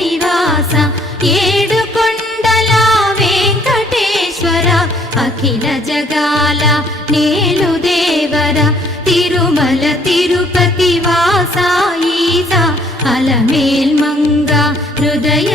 నివాస ఏడుకొండల వెంకటేశ్వర అఖిల జగాల నేలు దేవర తిరుమల తిరుపతి వాస ఈస అలమేల్ మంగ హృదయ